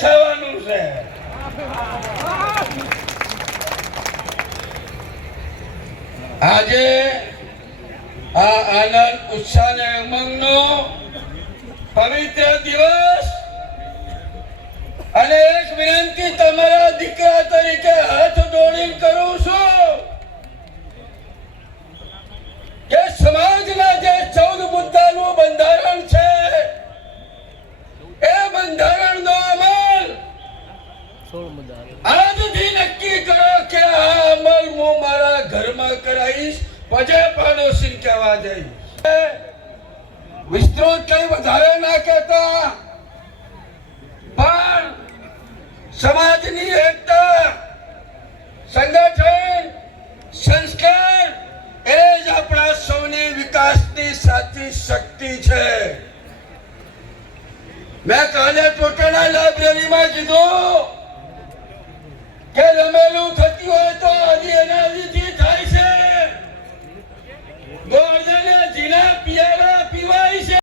થવાનું છે. આજે આ આનંદ ઉત્સાહ અને ઉમંગનો પવિત્ર દિવસ અને એક વિનંતી તમારા દીકરા તરીકે હાથ જોડીને કરું છું કે સમાજના જે 14 મુદ્દાનું બંધારણ છે એ બંધારણનો અમલ આજથી નક્કી કરો કે આ અમલ હું મારા ઘરમાં કરાવીશ, પછી પાડોશી કહેવા જઈશ. વિસ્તૃત કઈ વધારે ના કહેતા, પણ સમાજની એકતા, સંગઠન, સંસ્કાર એ જ આપણા સૌની વિકાસની સાચી શક્તિ છે. મેં કાલે ટોટલા